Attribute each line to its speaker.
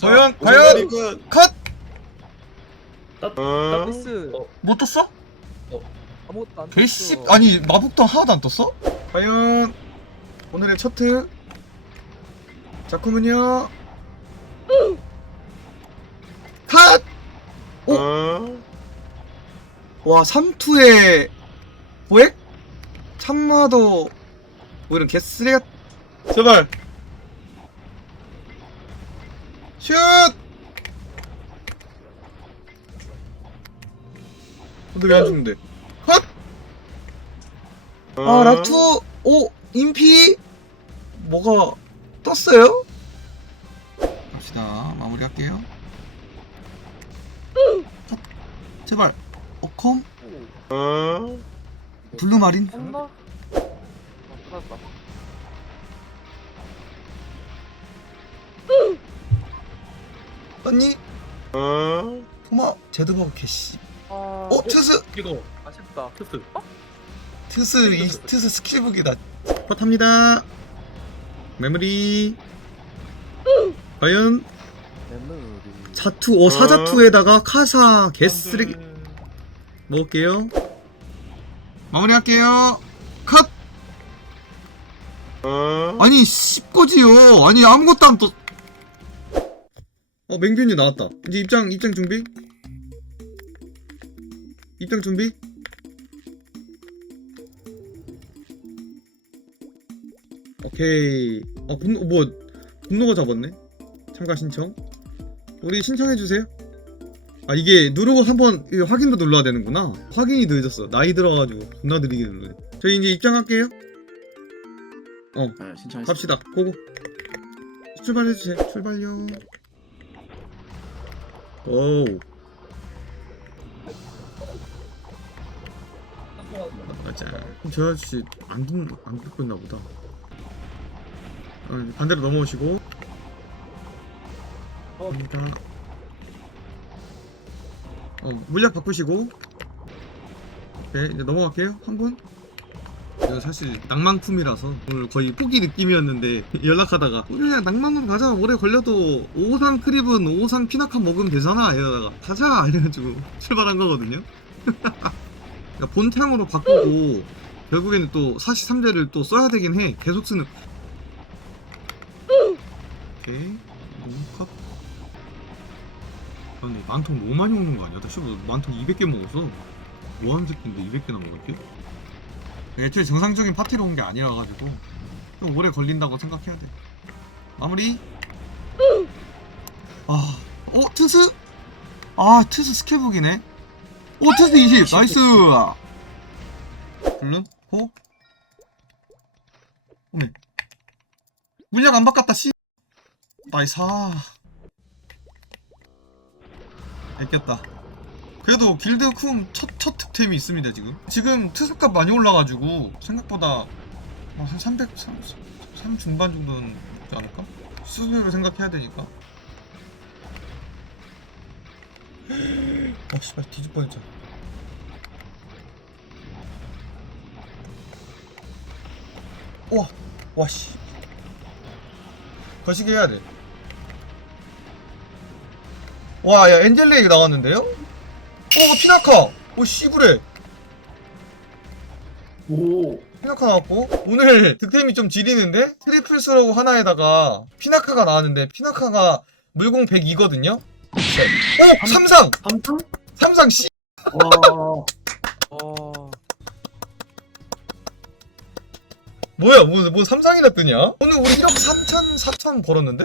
Speaker 1: 과연 과연 컷!
Speaker 2: 어?
Speaker 3: 나이스.
Speaker 1: 못 떴어?
Speaker 3: 아무것도 안
Speaker 1: 개씨
Speaker 3: 떴어.
Speaker 1: 아니 마북도 하나도 안 떴어? 과연 오늘의 첫트 작품은요 컷! 오!
Speaker 2: 어?
Speaker 1: 와 3투에 보액? 참마도 뭐 이런 개쓰레 같 제발 슛! 근데 왜 안 죽는데? 컷! 아 라투 오 인피 뭐가 떴어요? 갑시다 마무리할게요 컷. 제발 어컴
Speaker 2: 어?
Speaker 1: 블루마린
Speaker 3: 했나? 어, 찾았다.
Speaker 1: 언니?
Speaker 2: 어?
Speaker 1: 토마 제드 버그 개씨
Speaker 3: 아,
Speaker 1: 어 트스!
Speaker 4: 이거
Speaker 3: 아쉽다.
Speaker 4: 테스트
Speaker 1: 트스 이 트스. 스킬북이다. 컷합니다. 메모리. 과연
Speaker 3: 메모리.
Speaker 1: 자투 어 사자투에다가 카사 개쓰레기 먹을게요. 마무리할게요. 컷!
Speaker 2: 어?
Speaker 1: 아니 씹거지요. 아니 아무것도 안 떴... 어 맹균이 나왔다. 이제 입장 입장 준비? 입장 준비? 오케이. 아 분노 뭐 분노가 잡았네? 참가 신청? 우리 신청해주세요. 아 이게 누르고 한번 확인도 눌러야 되는구나. 확인이 늦었어. 나이 들어가지고 존나 느리게 누르네 저희 이제 입장할게요.
Speaker 4: 네, 신청했어
Speaker 1: 갑시다. 고고. 출발해주세요. 출발요 오우. 맞아. 저 아저씨 안, 듣, 안 듣고 있나 보다. 어, 반대로 넘어오시고. 갑니다. 어, 물약 바꾸시고. 오케이 이제 넘어갈게요. 한 분 이거 사실 낭만품이라서 오늘 거의 포기 느낌이었는데 연락하다가 우리 그냥 낭만으로 가자. 오래 걸려도 오상 크립은 오상 피나카 먹으면 되잖아. 이러다가 가자. 이래가지고 출발한 거거든요. 그러니까 본탕으로 바꾸고 결국에는 또 43대를 또 써야 되긴 해. 계속 쓰는. 오케이. 컷 아, 근데 만통 너무 많이 오는 거 아니야? 나 씨발 만통 200개 먹었어. 뭐하는 새끼인데 200개나 먹었지? 애초에 정상적인 파티로 온 게 아니라가지고 좀 오래 걸린다고 생각해야 돼. 마무리. 아, 어? 트스? 아 트스 스케북이네. 오 트스 20 나이스. 블룬? 호? 오메. 물약 안 바꿨다 씨. 나이스. 아. 애꼈다 그래도 길드 쿵 첫, 첫 득템이 있습니다 지금. 지금 투수값 많이 올라가지고 생각보다 어, 한 300, 3, 3 중반 정도는 있지 않을까? 수비를 생각해야 되니까. 아 씨발 뻔했잖아. 우와 와씨. 거시기 해야 돼. 와, 야, 엔젤레이 나왔는데요? 어, 피나카! 오, 씨부레!
Speaker 4: 오
Speaker 1: 피나카 나왔고, 오늘 득템이 좀 지리는데? 트리플 스로우 하나에다가 피나카가 나왔는데, 피나카가 물공 102거든요? 오! 삼상!
Speaker 4: 삼성?
Speaker 1: 삼상 씨!
Speaker 4: 와
Speaker 3: 어.
Speaker 1: 뭐야, 뭐, 뭐 삼상이나 뜨냐? 오늘 우리 1억 3천, 4천 벌었는데?